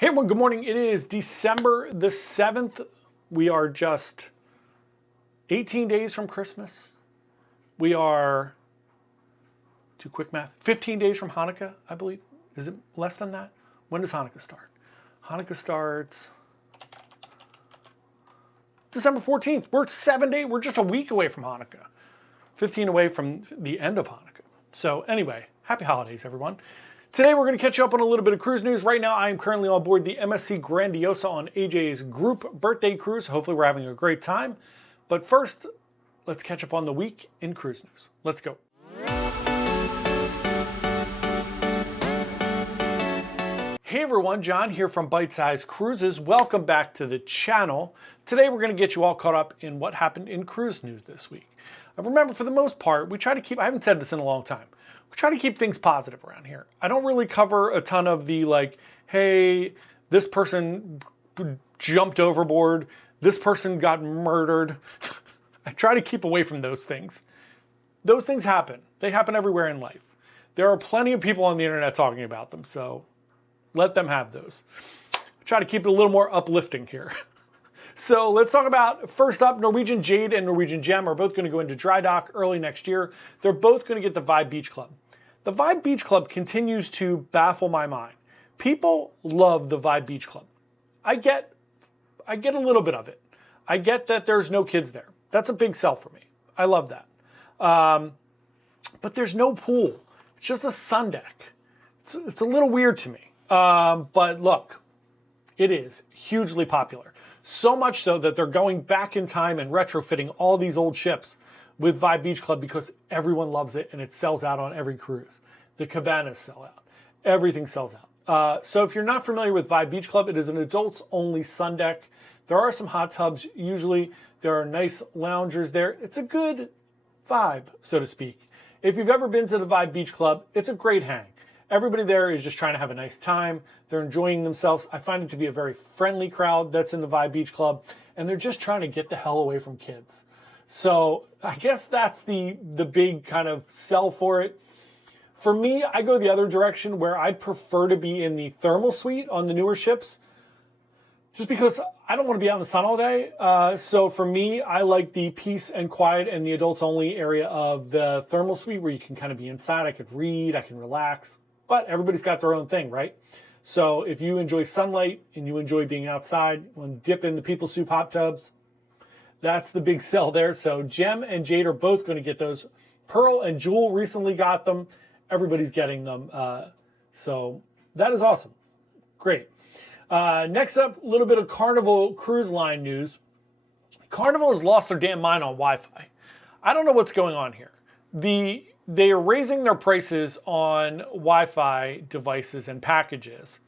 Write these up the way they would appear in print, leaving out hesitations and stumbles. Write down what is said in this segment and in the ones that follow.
Hey everyone, good morning. It is December the 7th. We are just 18 days from Christmas. We are, do quick math, 15 days from Hanukkah, I believe. Is it less than that? When does Hanukkah start? Hanukkah starts December 14th. We're 7 days, we're just a week away from Hanukkah. 15 away from the end of Hanukkah. So anyway, happy holidays, everyone. Today we're going to catch you up on a little bit of cruise news. Right now I am currently on board the MSC Grandiosa on AJ's group birthday cruise. Hopefully we're having a great time. But first, let's catch up on the week in cruise news. Let's go. Hey everyone, John here from Byte Size Cruises. Welcome back to the channel. Today we're going to get you all caught up in what happened in cruise news this week. Remember, for the most part, we try to keep, I haven't said this in a long time, we try to keep things positive around here. I don't really cover a ton of the like, hey, this person jumped overboard, this person got murdered. I try to keep away from those things. Those things happen. They happen everywhere in life. There are plenty of people on the internet talking about them, so let them have those. I try to keep it a little more uplifting here. So let's talk about, first up, Norwegian Jade and Norwegian Gem are both going to go into dry dock early next year. They're both going to get the Vibe Beach Club. The Vibe Beach Club continues to baffle my mind. People love the Vibe Beach Club. I get a little bit of it. I get that there's no kids there. That's a big sell for me. I love that. But there's no pool. It's just a sun deck. It's a little weird to me. But look, it is hugely popular. So much so that they're going back in time and retrofitting all these old ships with Vibe Beach Club because everyone loves it and it sells out on every cruise. The cabanas sell out. Everything sells out. So if you're not familiar with Vibe Beach Club, it is an adults-only sun deck. There are some hot tubs. Usually there are nice loungers there. It's a good vibe, so to speak. If you've ever been to the Vibe Beach Club, it's a great hang. Everybody there is just trying to have a nice time. They're enjoying themselves. I find it to be a very friendly crowd that's in the Vibe Beach Club, and they're just trying to get the hell away from kids. So I guess that's the big kind of sell for it. For me, I go the other direction where I'd prefer to be in the thermal suite on the newer ships, just because I don't want to be out in the sun all day. So for me, I like the peace and quiet and the adults only area of the thermal suite where you can kind of be inside. I could read, I can relax. But everybody's got their own thing, right? So if you enjoy sunlight and you enjoy being outside, you want to dip in the People Soup hot tubs, that's the big sell there. So Gem and Jade are both going to get those. Pearl and Jewel recently got them. Everybody's getting them. So that is awesome. Great. Next up, a little bit of Carnival Cruise Line news. Carnival has lost their damn mind on Wi-Fi. I don't know what's going on here. They are raising their prices on Wi-Fi devices and packages,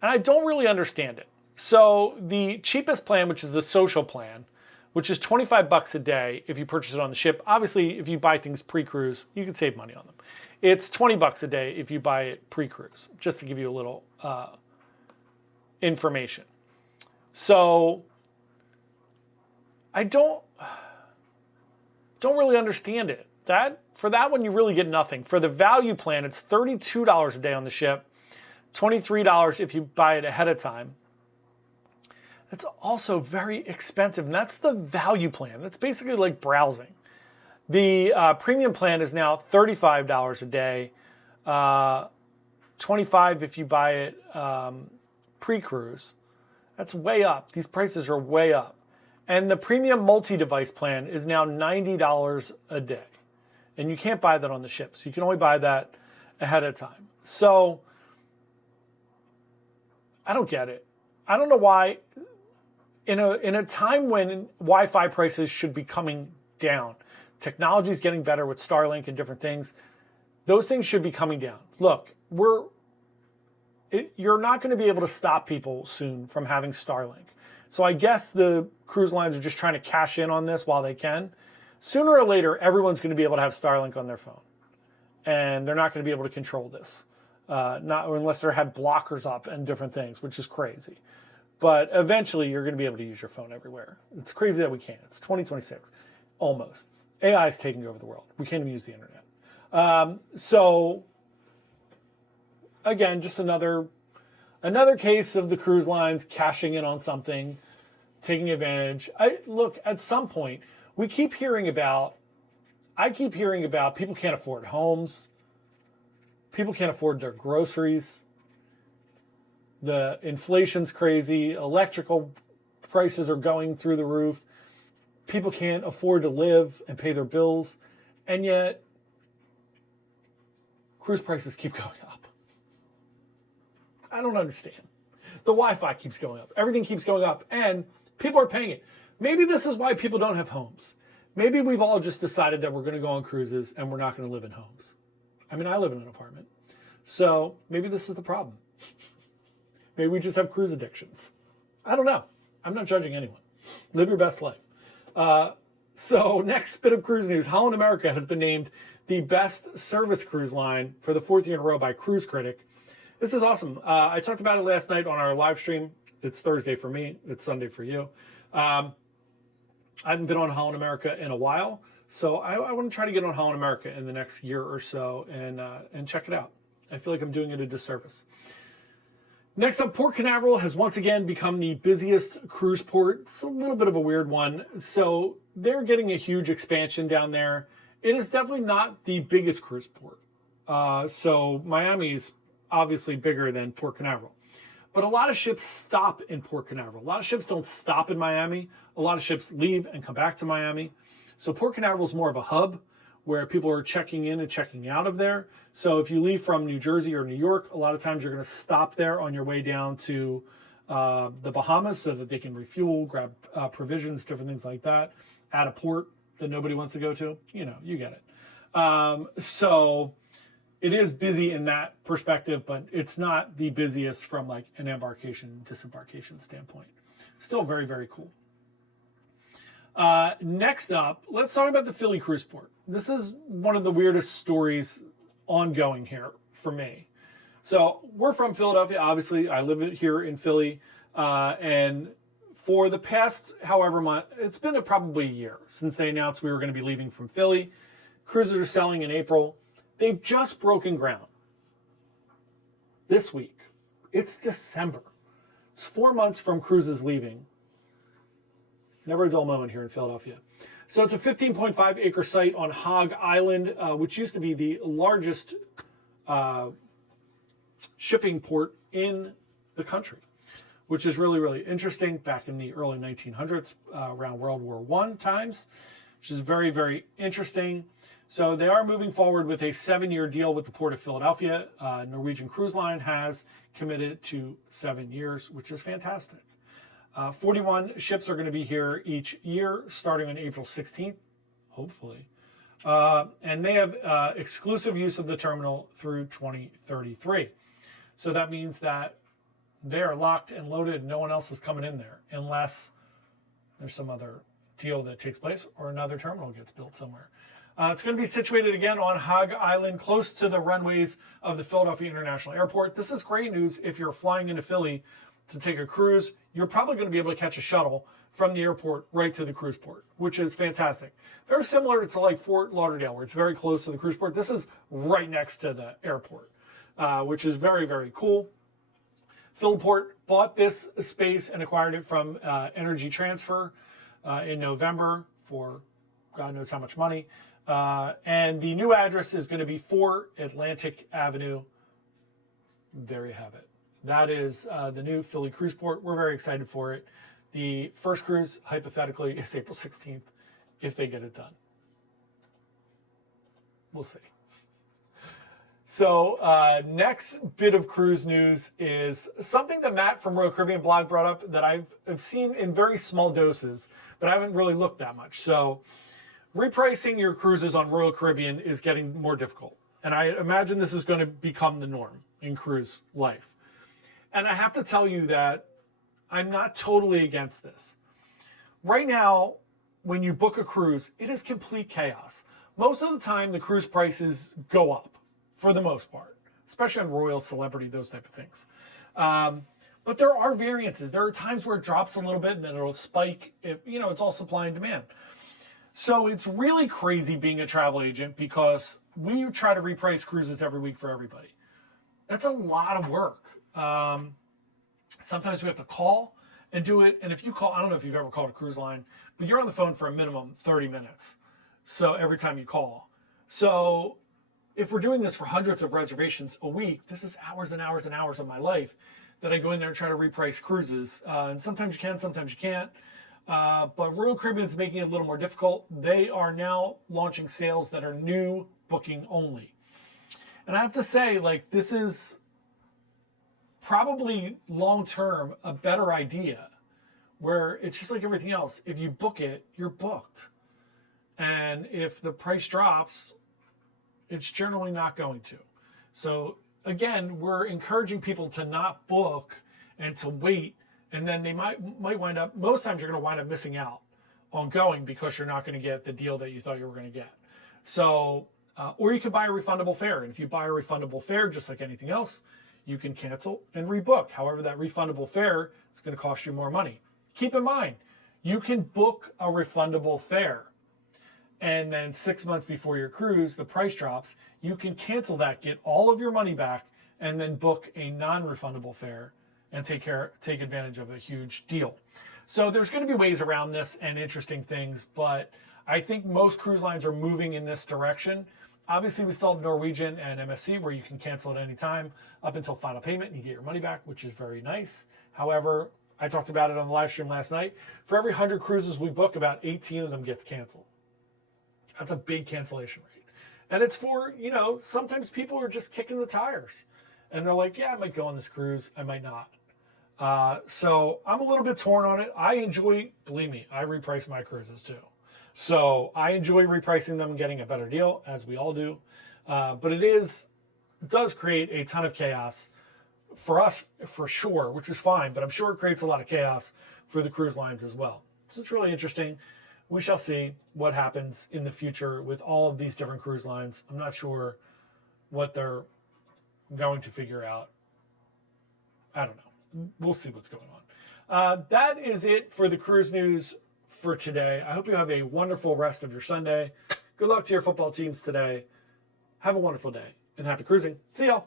and I don't really understand it. So the cheapest plan, which is the social plan, which is $25 a day if you purchase it on the ship. Obviously, if you buy things pre-cruise, you can save money on them. It's $20 a day if you buy it pre-cruise, just to give you a little information. So I don't really understand it. For that one, you really get nothing. For the value plan, it's $32 a day on the ship, $23 if you buy it ahead of time. It's also very expensive, and that's the value plan. That's basically like browsing. The premium plan is now $35 a day, $25 if you buy it pre-cruise. That's way up. These prices are way up. And the premium multi-device plan is now $90 a day. And you can't buy that on the ship. So you can only buy that ahead of time. So I don't get it. I don't know why in a time when Wi-Fi prices should be coming down, technology is getting better with Starlink and different things, those things should be coming down. Look, you're not going to be able to stop people soon from having Starlink. So I guess the cruise lines are just trying to cash in on this while they can. Sooner or later, everyone's going to be able to have Starlink on their phone. And they're not going to be able to control this. Unless they have blockers up and different things, which is crazy. But eventually, you're going to be able to use your phone everywhere. It's crazy that we can't. It's 2026. Almost. AI is taking over the world. We can't even use the internet. So, again, just another Another case of the cruise lines cashing in on something, taking advantage. Look, at some point, I keep hearing about people can't afford homes, people can't afford their groceries, the inflation's crazy, electrical prices are going through the roof, people can't afford to live and pay their bills, and yet cruise prices keep going up. I don't understand. The Wi-Fi keeps going up. Everything keeps going up, and people are paying it. Maybe this is why people don't have homes. Maybe we've all just decided that we're going to go on cruises and we're not going to live in homes. I mean, I live in an apartment. So maybe this is the problem. Maybe we just have cruise addictions. I don't know. I'm not judging anyone. Live your best life. So next bit of cruise news. Holland America has been named the best service cruise line for the 4th year in a row by Cruise Critic. This is awesome. I talked about it last night on our live stream. It's Thursday for me. It's Sunday for you. I haven't been on Holland America in a while, so I want to try to get on Holland America in the next year or so and check it out. I feel like I'm doing it a disservice. Next up, Port Canaveral has once again become the busiest cruise port. It's a little bit of a weird one. So they're getting a huge expansion down there. It is definitely not the biggest cruise port. So Miami is obviously bigger than Port Canaveral. But a lot of ships stop in Port Canaveral. A lot of ships don't stop in Miami. A lot of ships leave and come back to Miami. So Port Canaveral is more of a hub where people are checking in and checking out of there. So if you leave from New Jersey or New York, a lot of times you're going to stop there on your way down to the Bahamas so that they can refuel, grab provisions, different things like that at a port that nobody wants to go to. You know, you get it. So it is busy in that perspective, but it's not the busiest from like an embarkation, disembarkation standpoint. Still very, very cool. Next up, let's talk about the Philly cruise port. This is one of the weirdest stories ongoing here for me. So we're from Philadelphia, obviously. I live here in Philly. And for the past however month, it's been probably a year since they announced we were going to be leaving from Philly. Cruises are selling in April. They've just broken ground this week. It's December. It's 4 months from cruises leaving. Never a dull moment here in Philadelphia. So it's a 15.5 acre site on Hog Island, which used to be the largest shipping port in the country, which is really, really interesting back in the early 1900s, around World War I times, which is very, very interesting. So they are moving forward with a 7-year deal with the Port of Philadelphia. Norwegian Cruise Line has committed to 7 years, which is fantastic. 41 ships are going to be here each year, starting on April 16th, hopefully. And they have exclusive use of the terminal through 2033. So that means that they are locked and loaded. No one else is coming in there unless there's some other deal that takes place or another terminal gets built somewhere. It's going to be situated again on Hog Island, close to the runways of the Philadelphia International Airport. This is great news if you're flying into Philly to take a cruise. You're probably going to be able to catch a shuttle from the airport right to the cruise port, which is fantastic. Very similar to like Fort Lauderdale, where it's very close to the cruise port. This is right next to the airport, which is very, very cool. Philport bought this space and acquired it from Energy Transfer in November for God knows how much money. And the new address is going to be 4 Atlantic Avenue. There you have it. That is the new Philly cruise port. We're very excited for it. The first cruise, hypothetically, is April 16th, if they get it done. We'll see. So next bit of cruise news is something that Matt from Royal Caribbean Blog brought up that I've seen in very small doses, but I haven't really looked that much. So repricing your cruises on Royal Caribbean is getting more difficult. And I imagine this is going to become the norm in cruise life. And I have to tell you that I'm not totally against this. Right now, when you book a cruise, it is complete chaos. Most of the time, the cruise prices go up, for the most part, especially on Royal, Celebrity, those type of things. But there are variances. There are times where it drops a little bit and then it'll spike. If, you know, it's all supply and demand. So it's really crazy being a travel agent because we try to reprice cruises every week for everybody. That's a lot of work. Sometimes we have to call and do it. And if you call, I don't know if you've ever called a cruise line, but you're on the phone for a minimum 30 minutes. So every time you call. So if we're doing this for hundreds of reservations a week, this is hours and hours and hours of my life that I go in there and try to reprice cruises. And sometimes you can, sometimes you can't. But Royal Caribbean's making it a little more difficult. They are now launching sales that are new booking only. And I have to say, like, this is probably long-term a better idea, where it's just like everything else. If you book it, you're booked. And if the price drops, it's generally not going to. So again, we're encouraging people to not book and to wait, and then they might wind up, most times you're going to wind up missing out on going because you're not going to get the deal that you thought you were going to get. So, or you could buy a refundable fare. And if you buy a refundable fare, just like anything else, you can cancel and rebook. However, that refundable fare is going to cost you more money. Keep in mind, you can book a refundable fare, and then 6 months before your cruise, the price drops. You can cancel that, get all of your money back, and then book a non-refundable fare and take advantage of a huge deal. So there's going to be ways around this and interesting things, but I think most cruise lines are moving in this direction. Obviously, we still have Norwegian and MSC where you can cancel at any time up until final payment and you get your money back, which is very nice. However, I talked about it on the live stream last night. For every 100 cruises we book, about 18 of them gets canceled. That's a big cancellation rate. And it's for, sometimes people are just kicking the tires. And they're like, yeah, I might go on this cruise. I might not. So I'm a little bit torn on it. I enjoy, believe me, I reprice my cruises too. So I enjoy repricing them and getting a better deal, as we all do. But it does create a ton of chaos for us, for sure, which is fine. But I'm sure it creates a lot of chaos for the cruise lines as well. So it's really interesting. We shall see what happens in the future with all of these different cruise lines. I'm not sure what they're going to figure out. I don't know. We'll see what's going on. That is it for the cruise news for today. I hope you have a wonderful rest of your Sunday. Good luck to your football teams today. Have a wonderful day and happy cruising. See y'all.